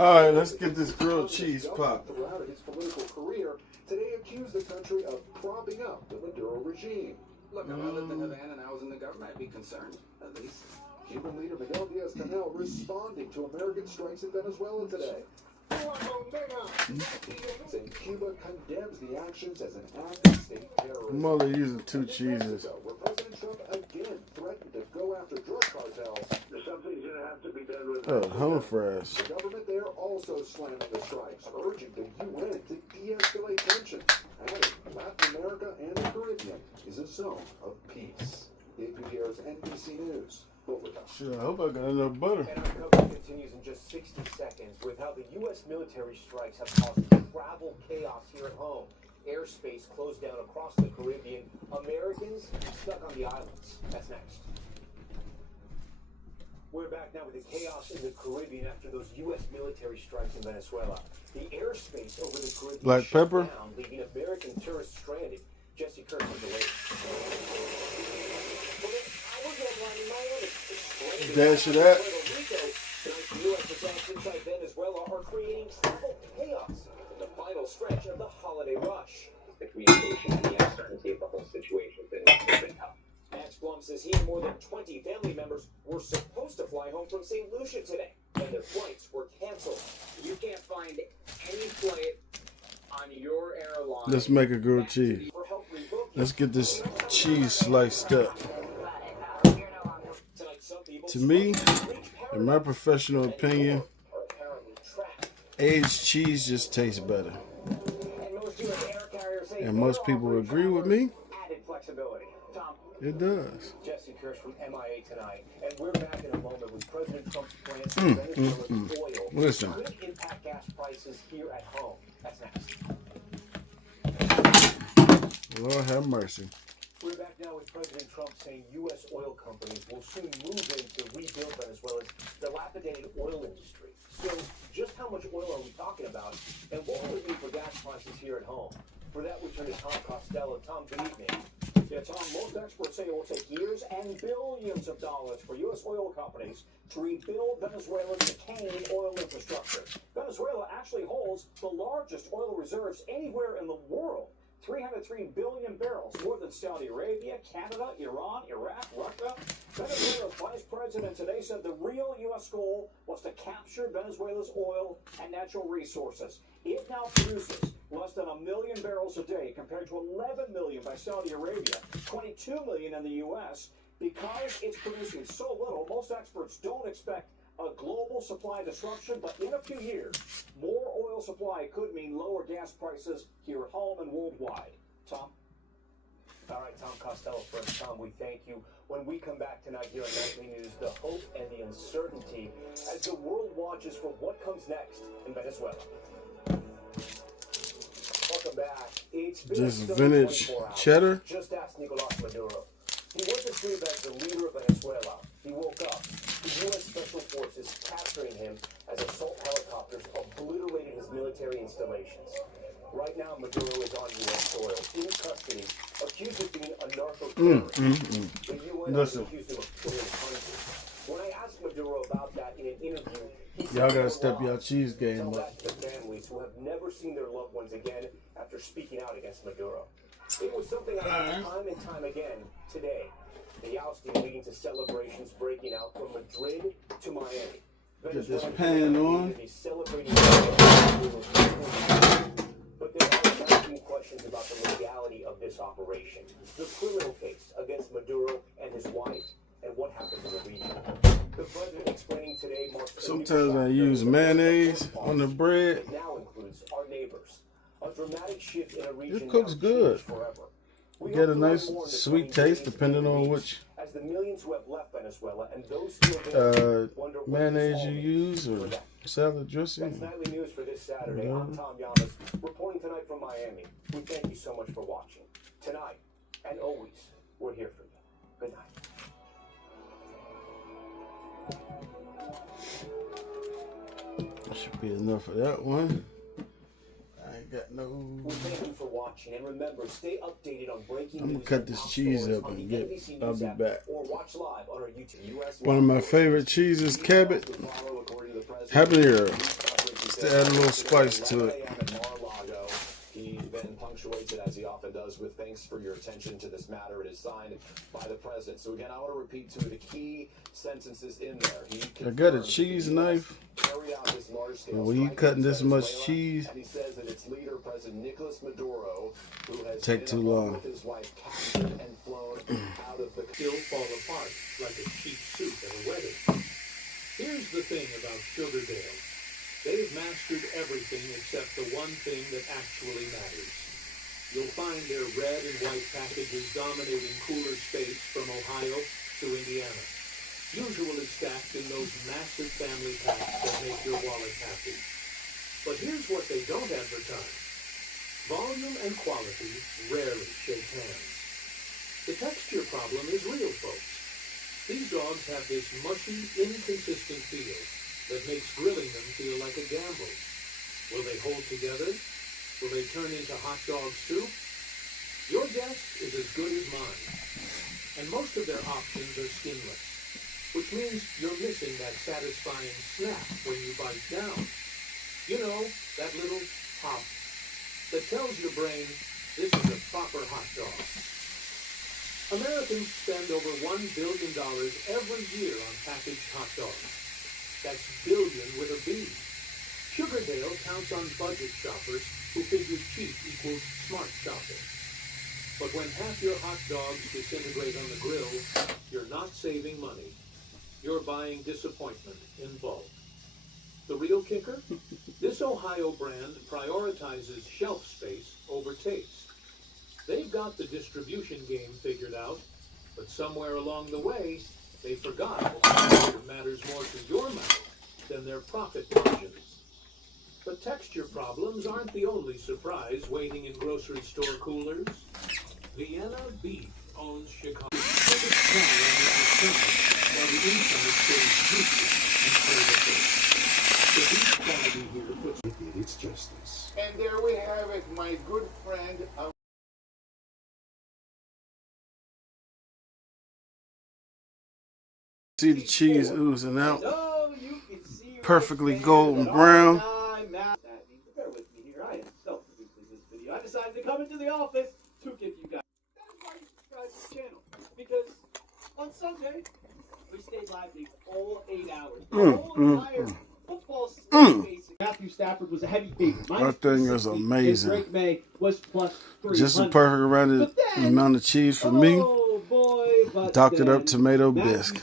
All right, let's get this grilled cheese pop. Throughout his political career, today accused the country of propping up the Maduro regime. Look, if I lived in Havana and I was in the government, I'd be concerned, at least. Cuban leader Miguel Diaz-Canel responding to American strikes in Venezuela today. Saying Cuba condemns the actions as an act of state terrorism. I'm only using 2 cheeses. Where President Trump again threatened to go after drug cartels. Something's going to have to be done with Home fresh. The government there also slamming the strikes, urging the UN to de-escalate tensions. Adding, Latin America and the Caribbean is a zone of peace. The APDR's NBC News. Shit, I hope I got enough butter. And our coverage continues in just 60 seconds with how the U.S. military strikes have caused travel chaos here at home. Airspace closed down across the Caribbean. Americans stuck on the islands. That's next. We're back now with the chaos in the Caribbean after those U.S. military strikes in Venezuela. The airspace over the Caribbean Black shut pepper, down, leaving American tourists stranded. Jesse Kirk on the latest. dash of that. U.S. attacks inside Venezuela are creating travel chaos in the final stretch of the holiday rush. The communication and the uncertainty of the whole situation has been tough. Max Blum says he and more than 20 family members were supposed to fly home from St. Lucia today, and their flights were canceled. You can't find any flight on your airline. Let's make a grilled cheese. Let's get this cheese sliced up. To me, in my professional opinion, aged cheese just tastes better. And most people agree with me. It does. Jesse Kirsch from MIA tonight, and we're back in a moment with President Trump's plans for Venezuela's oil Listen. could impact gas prices here at home. That's next. Lord have mercy. We're back now with President Trump saying U.S. oil companies will soon move in to rebuild Venezuela's dilapidated oil industry. So just how much oil are we talking about, and what will it mean for gas prices here at home? For that, we turn to Tom Costello. Tom, good evening. Yeah, Tom, most experts say it will take years and billions of dollars for U.S. oil companies to rebuild Venezuela's decaying oil infrastructure. Venezuela actually holds the largest oil reserves anywhere in the world. 303 billion barrels, more than Saudi Arabia, Canada, Iran, Iraq, Russia. Venezuela's vice president today said the real U.S. goal was to capture Venezuela's oil and natural resources. It now produces less than 1 million barrels a day compared to 11 million by Saudi Arabia, 22 million in the U.S. Because it's producing so little, most experts don't expect a global supply disruption, but in a few years, more oil supply could mean lower gas prices here at home and worldwide. Tom? All right, Tom Costello first. Tom, we thank you. When we come back tonight here on Nightly News, the hope and the uncertainty as the world watches for what comes next in Venezuela. Welcome back. It's been Just vintage cheddar. Just ask Nicolas Maduro. He went to sleep as the leader of Venezuela. He woke up. The U.S. Special Forces capturing him as assault helicopters obliterated his military installations. Right now, Maduro is on U.S. soil, in custody, accused of being a narco-terrorist. The UN has accused him of killing hundreds. When I asked Maduro about that in an interview, he said, y'all gotta step your cheese game tell up. that to the families who have never seen their loved ones again after speaking out against Maduro. It was something I heard time and time again today. The ousting leading to celebrations breaking out from Madrid to Miami. Get this pan on. But there are asking questions about the legality of this operation, the criminal case against Maduro and his wife, and what happens in the region. The president explaining today marks Sometimes I use mayonnaise on the bread. It now includes our neighbors. A dramatic shift in a region It cooks good. forever. You get a nice sweet taste depending on which as the millions who have left Venezuela and those still wonder mayonnaise you use or salad dressing. That's Nightly News for this Saturday. I'm Tom Yamas, reporting tonight from Miami. We thank you so much for watching. Tonight, and always, we're here for you. Good night. That should be enough of that one. I ain't got no. Well, thank you for watching, and remember, stay updated on breaking I'm gonna news cut and this top cheese stories up on and the get. NBC I'll News be app, back. or watch live on our YouTube. One of my favorite cheeses, Cabot. Habanero. to add a little spice to it. He then punctuates it, as he often does, with "thanks for your attention to this matter." It is signed by the president. So again, I want to repeat two of the key sentences in there. I got a cheese knife. When you cutting this much cheese, and he says that its leader, President Nicolas Maduro, who has take too long. with his wife captured and flown out of the still fall apart like a cheap suit at a wedding. Here's the thing about Sugardale. They've mastered everything except the one thing that actually matters. You'll find their red and white packages dominating cooler space from Ohio to Indiana, usually stacked in those massive family packs that make your wallet happy. But here's what they don't advertise. Volume and quality rarely shake hands. The texture problem is real, folks. These dogs have this mushy, inconsistent feel that makes grilling them feel like a gamble. Will they hold together? Will they turn into hot dog soup? Your guess is as good as mine. And most of their options are skinless, which means you're missing that satisfying snap when you bite down. You know, that little pop that tells your brain this is a proper hot dog. Americans spend over $1 billion every year on packaged hot dogs. That's billion with a B. Sugardale counts on budget shoppers who figure cheap equals smart shopping. But when half your hot dogs disintegrate on the grill, you're not saving money. You're buying disappointment in bulk. The real kicker? This Ohio brand prioritizes shelf space over taste. They've got the distribution game figured out, but somewhere along the way, they forgot that matters more to your mouth than their profit margins. But texture problems aren't the only surprise waiting in grocery store coolers. Vienna Beef owns Chicago's biggest seller on the outside, while the inside stays juicy and flavorful. The beef quality here puts it its justice. And there we have it, my good friend. See the cheese oozing out. Perfectly golden brown. Bear with me here. I am self-producing this video. I decided to come into the office to give you guys. That is why you subscribe to the channel. Because on Sunday, we stayed live the whole 8 hours. The whole entire football season, basically. Matthew Stafford was a heavy favorite. That thing is amazing. Drake May was plus 300. Just a perfect rounded amount of cheese for me. Oh boy, but Doctored up tomato bisque.